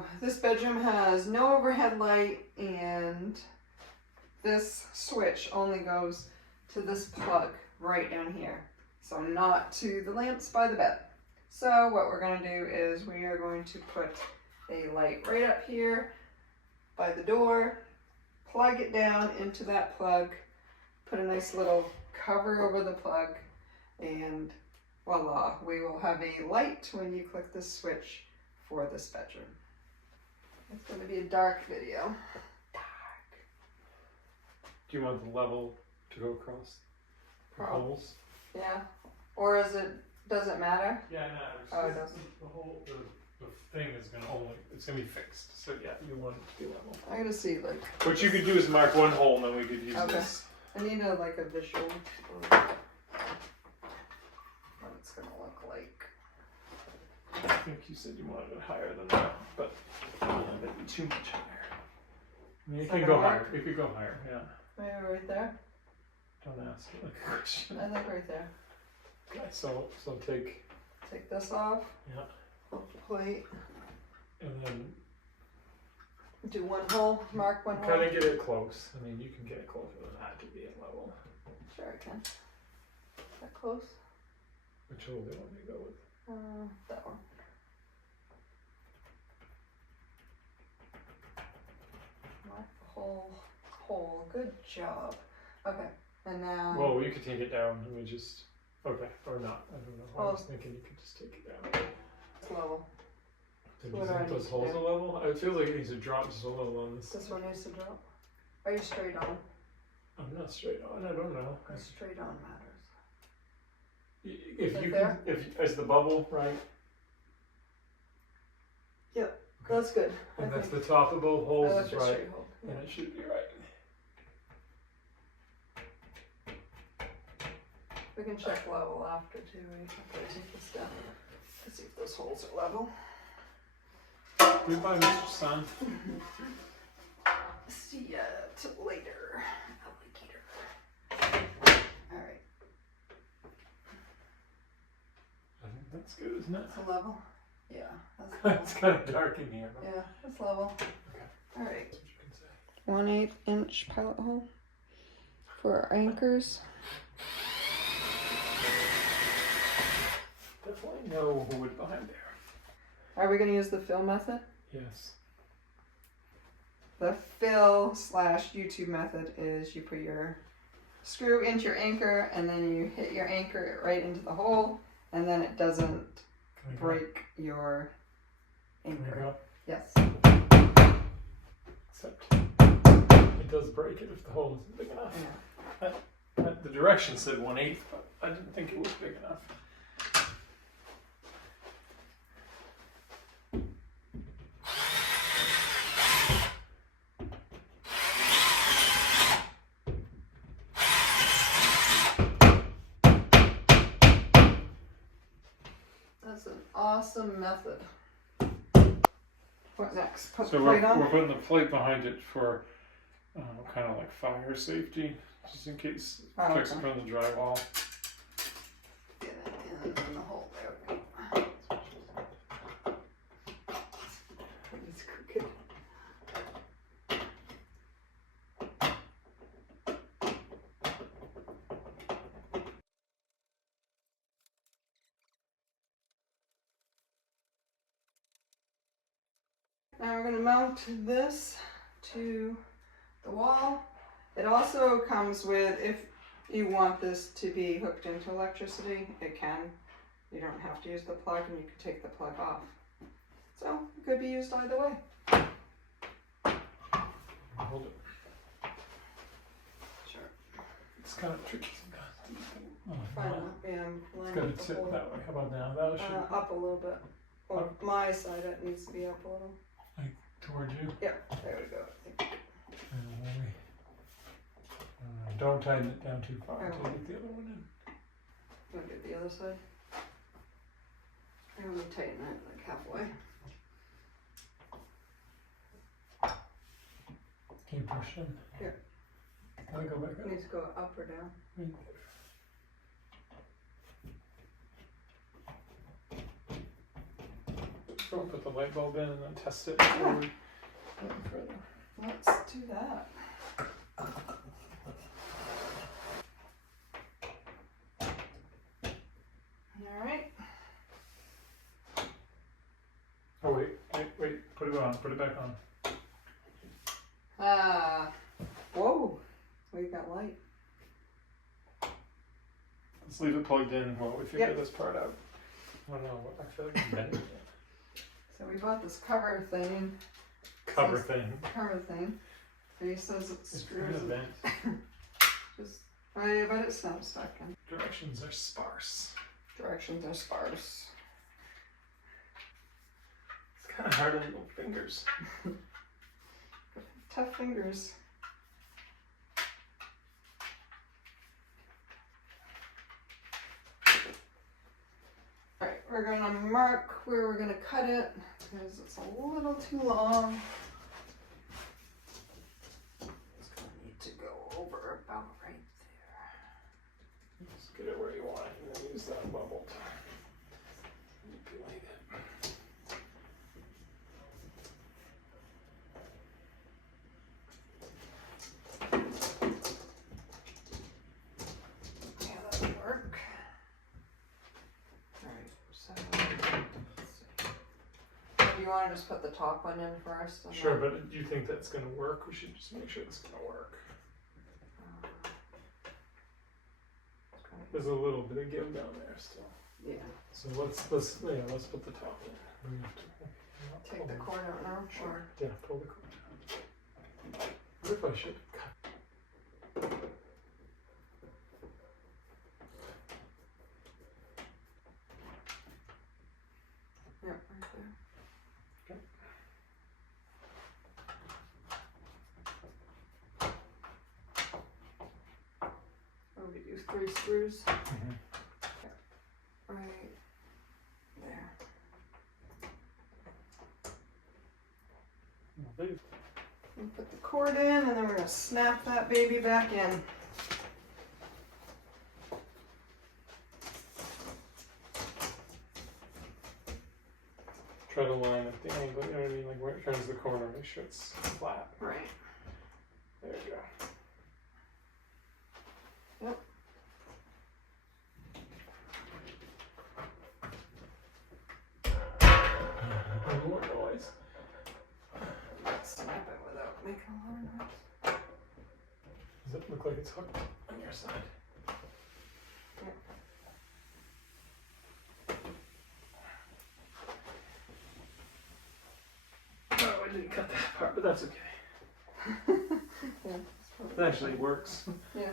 So this bedroom has no overhead light, and this switch only goes to this plug right down here. So not to the lamps by the bed. So what we're going to do is we are going to put a light right up here by the door, plug it down into that plug, put a nice little cover over the plug, and voila, we will have a light when you click the switch for this bedroom. It's going to be a dark video. Dark. Do you want the level to go across the holes? Yeah. Or is it, does it matter? Yeah, it matters. Oh, it doesn't. The thing is going to it's going to be fixed. So yeah, you want it to be level. I gotta see, like. What you could do is mark one hole, and then we could use this. I need like a visual of what it's gonna look like. I think you said you wanted it higher than that, but maybe too much higher. I mean, it can go higher. It could go higher, yeah. Maybe right there? Don't ask me like a question. I think right there. Okay, so take this off. Yeah. Off the plate. And then do one hole, mark one hole. kind of get it close. I mean, you can get it closer than that to be at level. Sure I can. That close? Which hole do you want me to go with? That one. Mark the whole hole. Good job. Okay, and now. Well, you could take it down. Let me just. Okay, or not. I don't know. I was thinking you could just take it down. It's level. Do you think those holes are level? It feels like it needs to drop just a little on this. This one needs to drop. Are you straight on? I'm not straight on. I don't know. Straight on matters. If you can, as the bubble, right? Yep, okay. That's good. And that's the top of both holes is right. Yeah. And it should be right. We can check level after too. We have to take this down to see if those holes are level. Goodbye, Mr. Sun. See ya later, alligator. Alright. I think that's good, isn't it? That's a level? Yeah, that's level. It's kind of dark in here. But... Yeah, that's level. Okay. Alright. That's what you can say. 1/8 inch pilot hole for our anchors. Definitely no wood behind there. Are we going to use the fill method? Yes. The fill / YouTube method is you put your screw into your anchor and then you hit your anchor right into the hole, and then it doesn't break your anchor. Yes. Except it does break it if the hole isn't big enough. Yeah. The direction said 1/8, but I didn't think it was big enough. That's an awesome method. What next? Put the So plate on? we're putting the plate behind it for kind of like fire safety, just in case it flicks it from the drywall. Get it in the hole. There we go. It's crooked. Now we're going to mount this to the wall. It also comes with, if you want this to be hooked into electricity, it can. You don't have to use the plug, and you can take the plug off. So it could be used either way. Hold it. Sure. It's kind of tricky sometimes. It's got to sit that way. How about now? That should up a little bit. Well, my side, it needs to be up a little. Like towards you? Yeah, there we go. I think. Don't tighten it down too far until you get the other one in. You want to do the other side? I'm going to tighten it like halfway. Can you push in? Here. Can I go back up? It needs to go up or down. Right. go and put the light bulb in and then test it before we go any further? Let's do that. Alright. Oh wait, put it on, put it back on. Whoa, we got light. Let's leave it plugged in while we figure Yep. this part out. I don't know, I feel like I'm bending it. So we bought this cover thing. Cover Says- thing. Cover thing. So he says it It's screws kind of it. bent. Just, but it snaps back in. Directions are sparse. Directions are sparse. It's kind of hard on little fingers. Tough fingers. Alright, we're gonna mark where we're gonna cut it because it's a little too long. It's gonna need to go over about right there. Just get it where you want it and then use that bubble to manipulate it. Yeah, that'll work. Alright, so let's see. Do you want to just put the top one in first? And Sure, then- but do you think that's going to work? We should just make sure it's going to work. There's a little bit of give down there still. Yeah. So let's put the top in. We have to Take the cord out now? Sure. Yeah, pull the cord out. What if I should cut? Yep, right there. Okay. Oh, we do 3 screws. Mm-hmm. Right there. We put the cord in and then we're going to snap that baby back in. Try to line up the angle, you know what I mean? Like where it turns the corner, make sure it's flat. Right. There you go. Yep. More noise. Snap it without making a lot of noise. Does it look like it's hooked on your side? Yep. Oh, I didn't cut that part, but that's okay. Yeah, It actually works. yeah,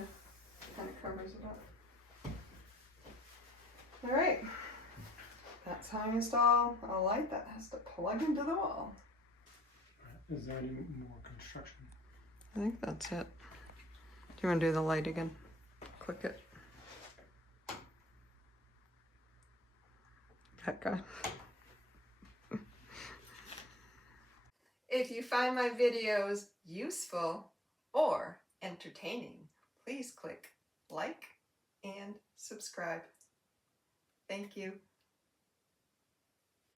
kind of covers it up. Alright, that's how you install a light that has to plug into the wall. Is there any more construction? I think that's it. Do you want to do the light again? Click it. That guy. If you find my videos useful or entertaining, please click like and subscribe. Thank you.